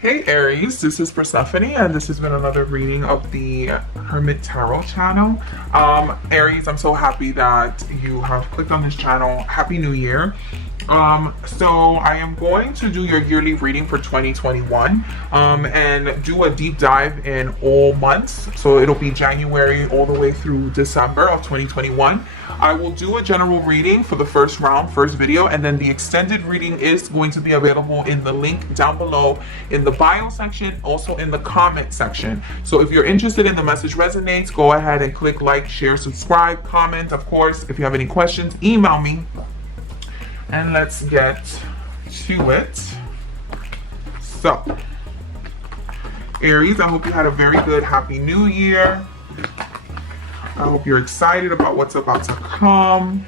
Hey Aries, this is Persephone, and this has been another reading of the Hermit Tarot channel. Aries, I'm so happy that you have clicked on this channel. Happy New Year. So I am going to do your yearly reading for 2021 and do a deep dive in all months. So it'll be January all the way through December of 2021. I will do a general reading for the first round, first video, and then the extended reading is going to be available in the link down below in the bio section, also in the comment section. So if you're interested in the message resonates, go ahead and click like, share, subscribe, comment. Of course, if you have any questions, email me. And let's get to it. So, Aries, I hope you had a very good Happy New Year. I hope you're excited about what's about to come.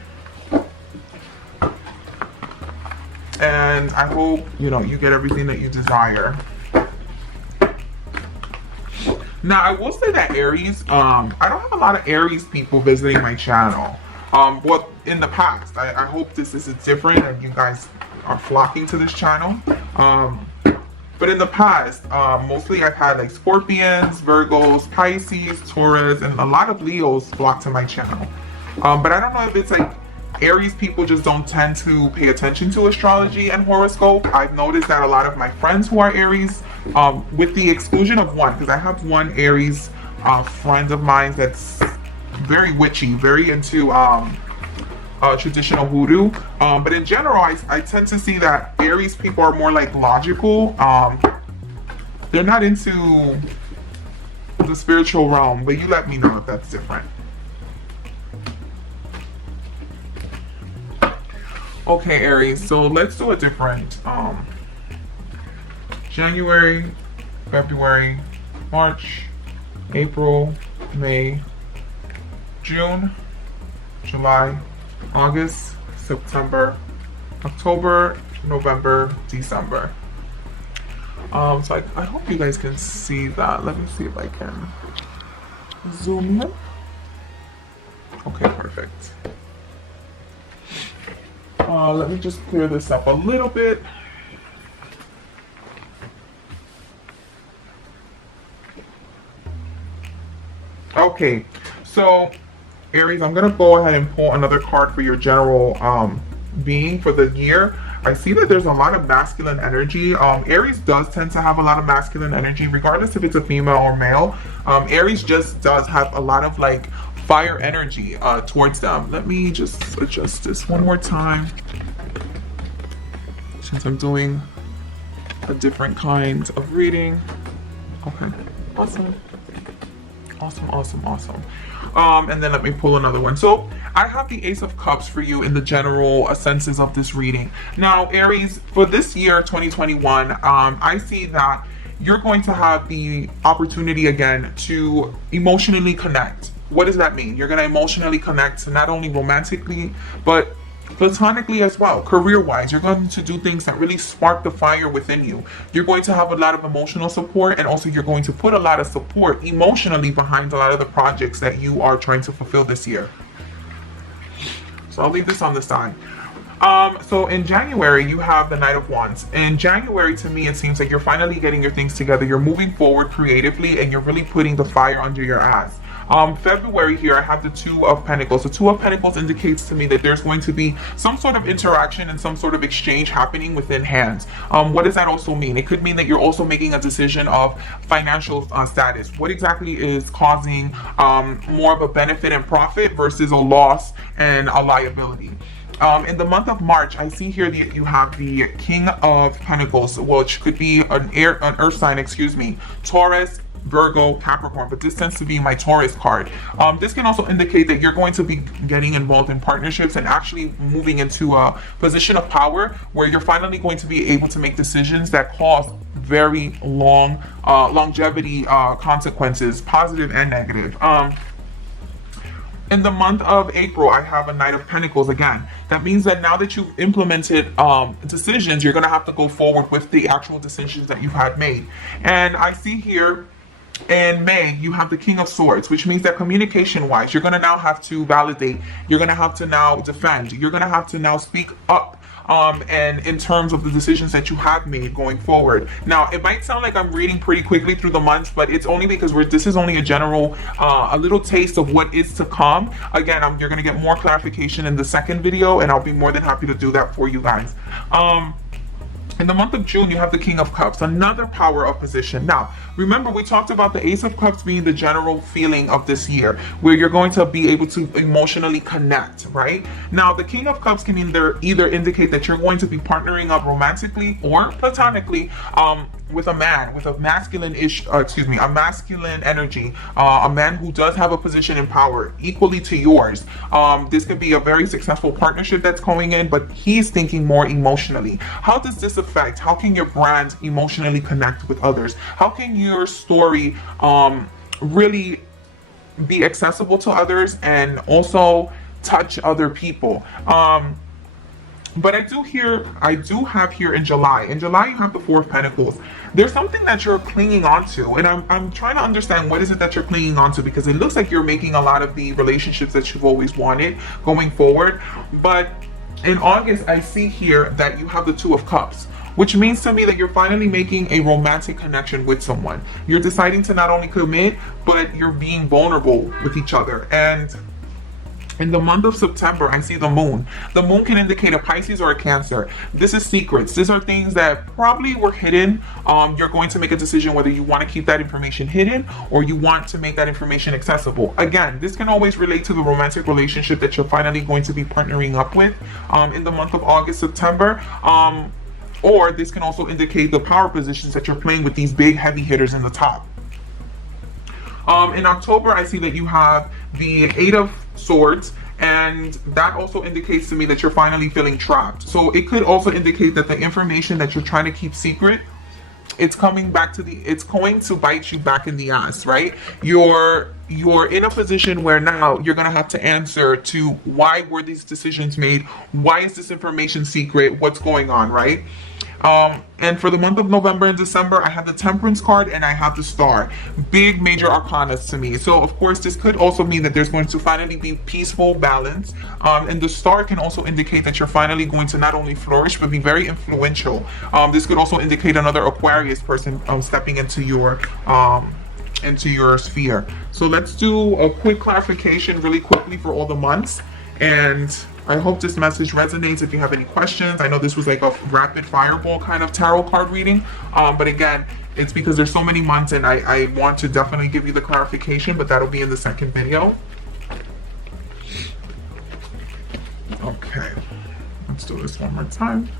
And I hope, you get everything that you desire. Now, I will say that Aries, I don't have a lot of Aries people visiting my channel. Well, in the past, I hope this is different and you guys are flocking to this channel. But in the past, mostly I've had like Scorpions, Virgos, Pisces, Taurus, and a lot of Leos flock to my channel. But I don't know if it's like Aries people just don't tend to pay attention to astrology and horoscope. I've noticed that a lot of my friends who are Aries, with the exclusion of one, because I have one Aries friend of mine that's very witchy, very into traditional voodoo, but in general I tend to see that Aries people are more like logical. They're not into the spiritual realm, but you let me know if that's different. Okay, Aries, so let's do a different January, February, March, April, May, June, July, August, September, October, November, December. So I hope you guys can see that. Let me see if I can zoom in. Okay, perfect. Let me just clear this up a little bit. Okay, so Aries, I'm going to go ahead and pull another card for your general being for the year. I see that there's a lot of masculine energy. Aries does tend to have a lot of masculine energy, regardless if it's a female or male. Aries just does have a lot of like fire energy towards them. Let me just adjust this one more time, since I'm doing a different kind of reading. Okay, awesome. Awesome. And then let me pull another one. So I have the Ace of Cups for you in the general senses of this reading. Now, Aries, for this year, 2021, I see that you're going to have the opportunity again to emotionally connect. What does that mean? You're going to emotionally connect, not only romantically, but platonically as well. Career-wise, you're going to do things that really spark the fire within you. You're going to have a lot of emotional support, and also you're going to put a lot of support emotionally behind a lot of the projects that you are trying to fulfill this year. So I'll leave this on the side. So in January, you have the Knight of Wands. In January, to me, it seems like you're finally getting your things together. You're moving forward creatively, and you're really putting the fire under your ass. February here, I have the Two of Pentacles. The Two of Pentacles indicates to me that there's going to be some sort of interaction and some sort of exchange happening within hands. What does that also mean? It could mean that you're also making a decision of financial status. What exactly is causing more of a benefit and profit versus a loss and a liability? In the month of March, I see here that you have the King of Pentacles, which could be an earth sign, Taurus, Virgo, Capricorn, but this tends to be my Taurus card. This can also indicate that you're going to be getting involved in partnerships and actually moving into a position of power where you're finally going to be able to make decisions that cause very long longevity consequences, positive and negative. In the month of April, I have a Knight of Pentacles again. That means that now that you've implemented decisions, you're going to have to go forward with the actual decisions that you've had made. And I see here in May, you have the King of Swords, which means that communication-wise, you're going to now have to validate. You're going to have to now defend. You're going to have to now speak up and in terms of the decisions that you have made going forward. Now, it might sound like I'm reading pretty quickly through the months, but it's only because this is only a general, a little taste of what is to come. Again, you're going to get more clarification in the second video, and I'll be more than happy to do that for you guys. In the month of June, you have the King of Cups, another power of position. Now, remember, we talked about the Ace of Cups being the general feeling of this year, where you're going to be able to emotionally connect, right? Now, the King of Cups can either indicate that you're going to be partnering up romantically or platonically with a man, with a masculine energy, a man who does have a position in power equally to yours. This could be a very successful partnership that's going in, but he's thinking more emotionally. How does this affect? How can your brand emotionally connect with others? How can your story really be accessible to others and also touch other people? But I do have here in July. In July, you have the Four of Pentacles. There's something that you're clinging on to, and I'm trying to understand what is it that you're clinging on to, because it looks like you're making a lot of the relationships that you've always wanted going forward. But in August, I see here that you have the Two of Cups, which means to me that you're finally making a romantic connection with someone. You're deciding to not only commit, but you're being vulnerable with each other. And in the month of September, I see the moon. The moon can indicate a Pisces or a Cancer. This is secrets. These are things that probably were hidden. You're going to make a decision whether you want to keep that information hidden or you want to make that information accessible. Again, this can always relate to the romantic relationship that you're finally going to be partnering up with in the month of August, September. Or this can also indicate the power positions that you're playing with these big heavy hitters in the top. In October, I see that you have the Eight of Swords, and that also indicates to me that you're finally feeling trapped. So it could also indicate that the information that you're trying to keep secret, it's going to bite you back in the ass, right? You're in a position where now you're going to have to answer to why were these decisions made? Why is this information secret? What's going on, right? And for the month of November and December, I have the Temperance card and I have the Star. Big major arcanas to me. So of course, this could also mean that there's going to finally be peaceful balance. And the Star can also indicate that you're finally going to not only flourish, but be very influential. This could also indicate another Aquarius person stepping into your sphere. So let's do a quick clarification really quickly for all the months. And I hope this message resonates. If you have any questions, I know this was like a rapid fireball kind of tarot card reading, but again, it's because there's so many months and I want to definitely give you the clarification, but that'll be in the second video. Okay, let's do this one more time.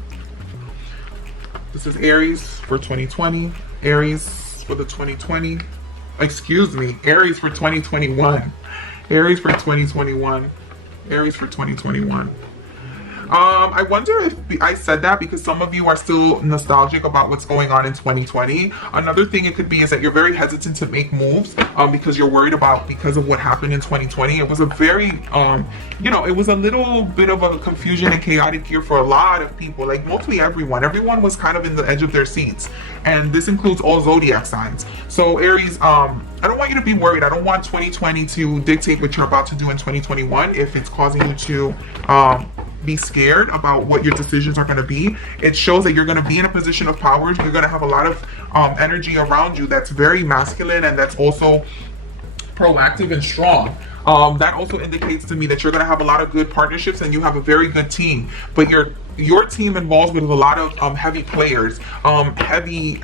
This is Aries for 2020, Aries for the 2020, excuse me, Aries for 2021, Aries for 2021. Aries for 2021. I wonder if I said that because some of you are still nostalgic about what's going on in 2020. Another thing it could be is that you're very hesitant to make moves because you're worried because of what happened in 2020. It was a very, it was a little bit of a confusion and chaotic year for a lot of people, like mostly everyone. Everyone was kind of in the edge of their seats. And this includes all Zodiac signs. So Aries, I don't want you to be worried. I don't want 2020 to dictate what you're about to do in 2021 if it's causing you to be scared about what your decisions are going to be. It shows that you're going to be in a position of power. You're going to have a lot of energy around you that's very masculine and that's also proactive and strong. That also indicates to me that you're going to have a lot of good partnerships and you have a very good team. But your team involves with a lot of heavy players, heavy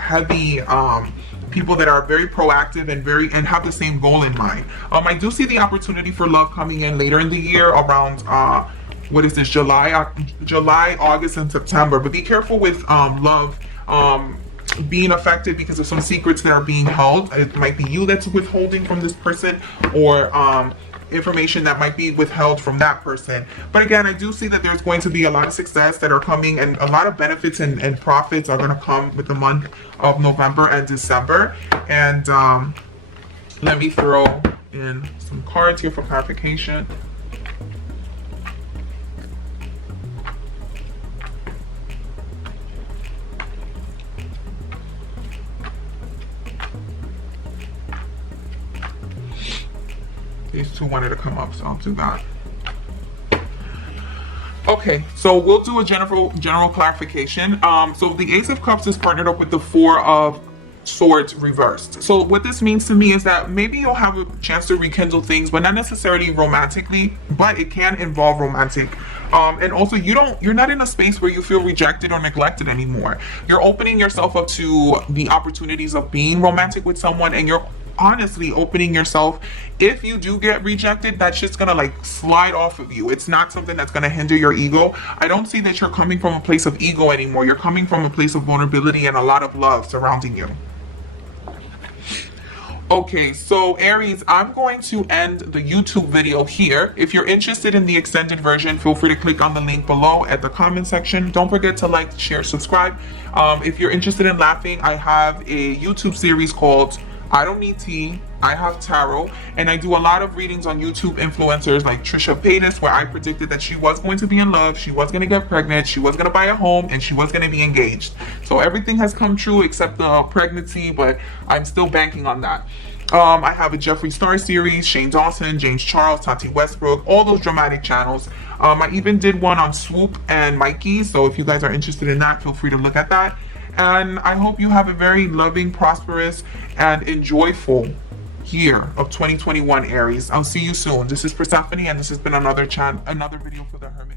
people that are very proactive and have the same goal in mind. I do see the opportunity for love coming in later in the year around what is this, July, August, and September. But be careful with love being affected because of some secrets that are being held. It might be you that's withholding from this person, or information that might be withheld from that person. But again, I do see that there's going to be a lot of success that are coming, and a lot of benefits and profits are going to come with the month of November and December. And let me throw in some cards here for clarification. These two wanted to come up, so I'll do that. Okay, so we'll do a general clarification. So the Ace of Cups is partnered up with the Four of Swords reversed. So what this means to me is that maybe you'll have a chance to rekindle things, but not necessarily romantically, but it can involve romantic. And also you're not in a space where you feel rejected or neglected anymore. You're opening yourself up to the opportunities of being romantic with someone, and you're honestly opening yourself. If you do get rejected, that's just gonna like slide off of you. It's not something that's gonna hinder your ego. I don't see that you're coming from a place of ego anymore. You're coming from a place of vulnerability and a lot of love surrounding you. Okay, so Aries, I'm going to end the YouTube video here. If you're interested in the extended version, feel free to click on the link below at the comment section. Don't forget to like, share, subscribe. If you're interested in laughing, I have a YouTube series called I Don't Need Tea, I Have Tarot, and I do a lot of readings on YouTube influencers like Trisha Paytas, where I predicted that she was going to be in love, she was going to get pregnant, she was going to buy a home, and she was going to be engaged. So everything has come true except the pregnancy, but I'm still banking on that. I have a Jeffree Star series, Shane Dawson, James Charles, Tati Westbrook, all those dramatic channels. I even did one on Swoop and Mikey, so if you guys are interested in that, feel free to look at that. And I hope you have a very loving, prosperous, and enjoyable year of 2021, Aries. I'll see you soon. This is Persephone, and this has been another video for the Hermit.